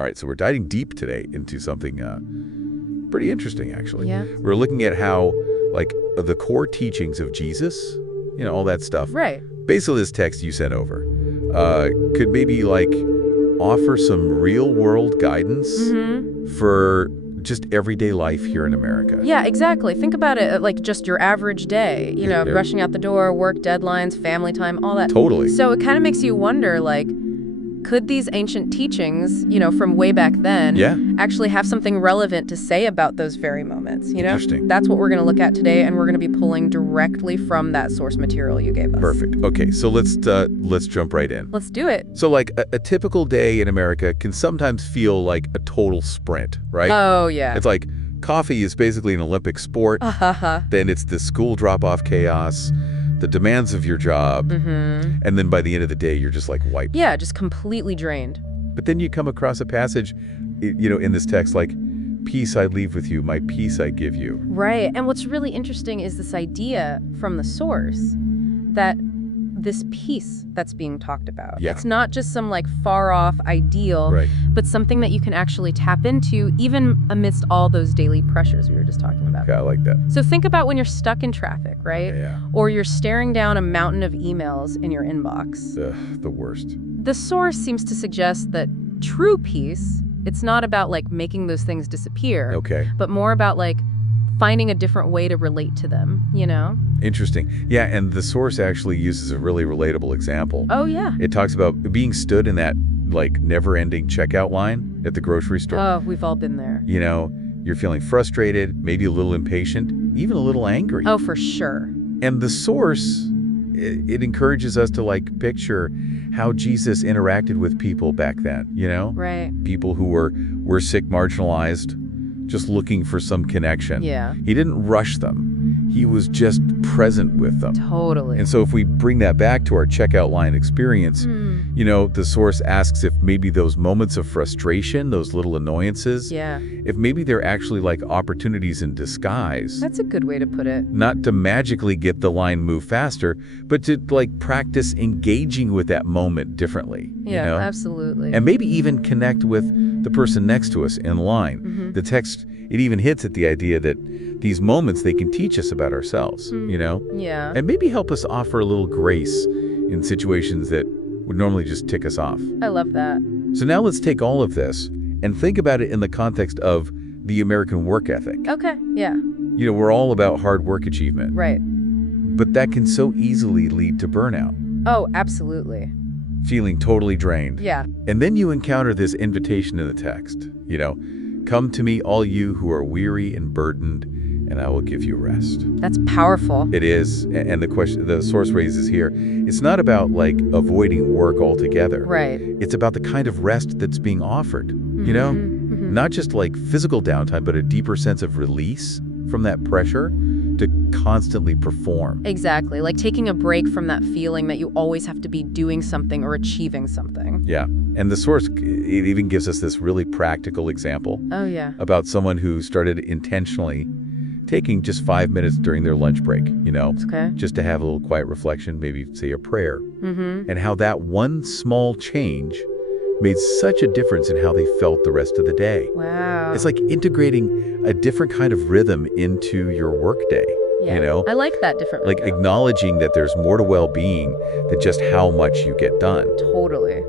All right, so we're diving deep today into something pretty interesting, actually. Yeah. We're looking at how, like, the core teachings of Jesus, all that stuff. Right. Basically, this text you sent over could maybe, like, offer some real-world guidance for just everyday life here in America. Yeah, exactly. Think about it like just your average day, rushing out the door, work deadlines, family time, all that. Totally. So it kind of makes you wonder, like, could these ancient teachings, from way back then, actually have something relevant to say about those very moments, Interesting. That's what we're going to look at today, and we're going to be pulling directly from that source material you gave us. Perfect. Okay, so let's jump right in. Let's do it. So, like, a typical day in America can sometimes feel like a total sprint, right? Oh, yeah. It's like coffee is basically an Olympic sport. Then it's the school drop-off chaos, the demands of your job, and then by the end of the day, you're just like wiped. Yeah, just completely drained. But then you come across a passage, in this text like, peace I leave with you, my peace I give you. Right, and what's really interesting is this idea from the source that this peace that's being talked about. Yeah. It's not just some like far off ideal, Right. but something that you can actually tap into even amidst all those daily pressures we were just talking about. Okay, I like that. So think about when you're stuck in traffic, right? Yeah. Or you're staring down a mountain of emails in your inbox. The worst. The source seems to suggest that true peace, it's not about like making those things disappear, Okay. but more about like finding a different way to relate to them, Interesting. Yeah, and the source actually uses a really relatable example. Oh, yeah. It talks about being stood in that, like, never-ending checkout line at the grocery store. Oh, we've all been there. You're feeling frustrated, maybe a little impatient, even a little angry. Oh, for sure. And the source, it encourages us to, like, picture how Jesus interacted with people back then, Right. People who were sick, marginalized, just looking for some connection. Yeah. He didn't rush them. He was just present with them. Totally. And so if we bring that back to our checkout line experience, the source asks if maybe those moments of frustration, those little annoyances, if maybe they're actually like opportunities in disguise. That's a good way to put it. Not to magically get the line move faster, but to like practice engaging with that moment differently. Yeah, absolutely. And maybe even connect with the person next to us in line. The text, it even hits at the idea that these moments, they can teach us about ourselves, Yeah. And maybe help us offer a little grace in situations that would normally just tick us off. I love that. So now let's take all of this and think about it in the context of the American work ethic. Okay, yeah. We're all about hard work achievement. Right. But that can so easily lead to burnout. Oh, absolutely. Feeling totally drained. Yeah. And then you encounter this invitation in the text, come to me, all you who are weary and burdened, and I will give you rest. That's powerful. It is. And the question the source raises here, it's not about like avoiding work altogether. Right. It's about the kind of rest that's being offered, Not just like physical downtime, but a deeper sense of release from that pressure to constantly perform. Exactly. Like taking a break from that feeling that you always have to be doing something or achieving something. Yeah. And the source, it even gives us this really practical example. Oh, yeah. About someone who started intentionally taking just 5 minutes during their lunch break, Okay. just to have a little quiet reflection, maybe say a prayer, and how that one small change made such a difference in how they felt the rest of the day. Wow. It's like integrating a different kind of rhythm into your workday, Yeah. I like that different like rhythm. acknowledging that there's more to well-being than just how much you get done. Totally.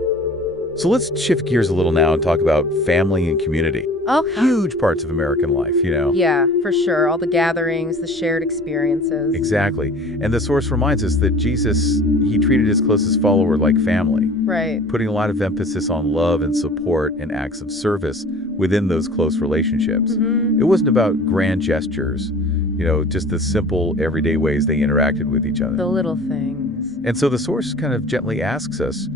So let's shift gears a little now and talk about family and community. Oh, Huge parts of American life, Yeah, for sure. All the gatherings, the shared experiences. Exactly. And the source reminds us that Jesus, he treated his closest follower like family, Right. putting a lot of emphasis on love and support and acts of service within those close relationships. It wasn't about grand gestures, just the simple everyday ways they interacted with each other. The little things. And so the source kind of gently asks us,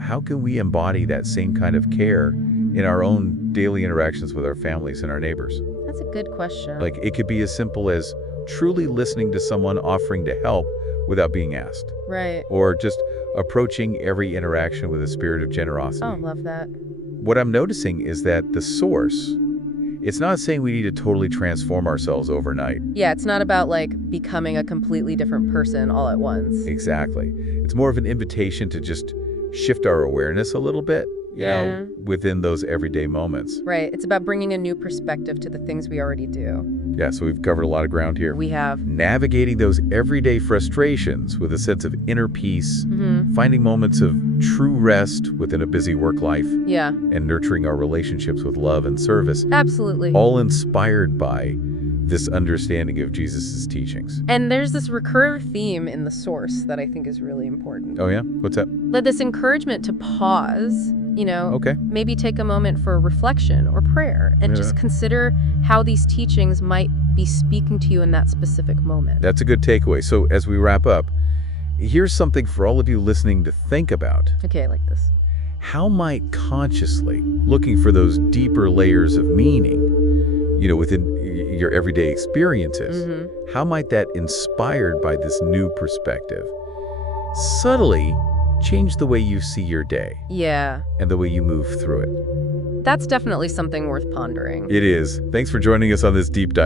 how can we embody that same kind of care in our own daily interactions with our families and our neighbors? That's a good question. Like, it could be as simple as truly listening to someone offering to help without being asked. Right. Or just approaching every interaction with a spirit of generosity. Oh, love that. What I'm noticing is that the source, it's not saying we need to totally transform ourselves overnight. Yeah, it's not about like becoming a completely different person all at once. Exactly. It's more of an invitation to just shift our awareness a little bit, within those everyday moments. Right. It's about bringing a new perspective to the things we already do. Yeah, so we've covered a lot of ground here. We have. Navigating those everyday frustrations with a sense of inner peace, finding moments of true rest within a busy work life, and nurturing our relationships with love and service. Absolutely. All inspired by this understanding of Jesus' teachings. And there's this recurring theme in the source that I think is really important. Oh, yeah? What's that? That this encouragement to pause, maybe take a moment for reflection or prayer and just consider how these teachings might be speaking to you in that specific moment. That's a good takeaway. So as we wrap up, here's something for all of you listening to think about. Okay, like this. How might consciously looking for those deeper layers of meaning, within your everyday experiences, how might that, inspired by this new perspective, subtly change the way you see your day? Yeah. And the way you move through it? That's definitely something worth pondering. It is. Thanks for joining us on this deep dive.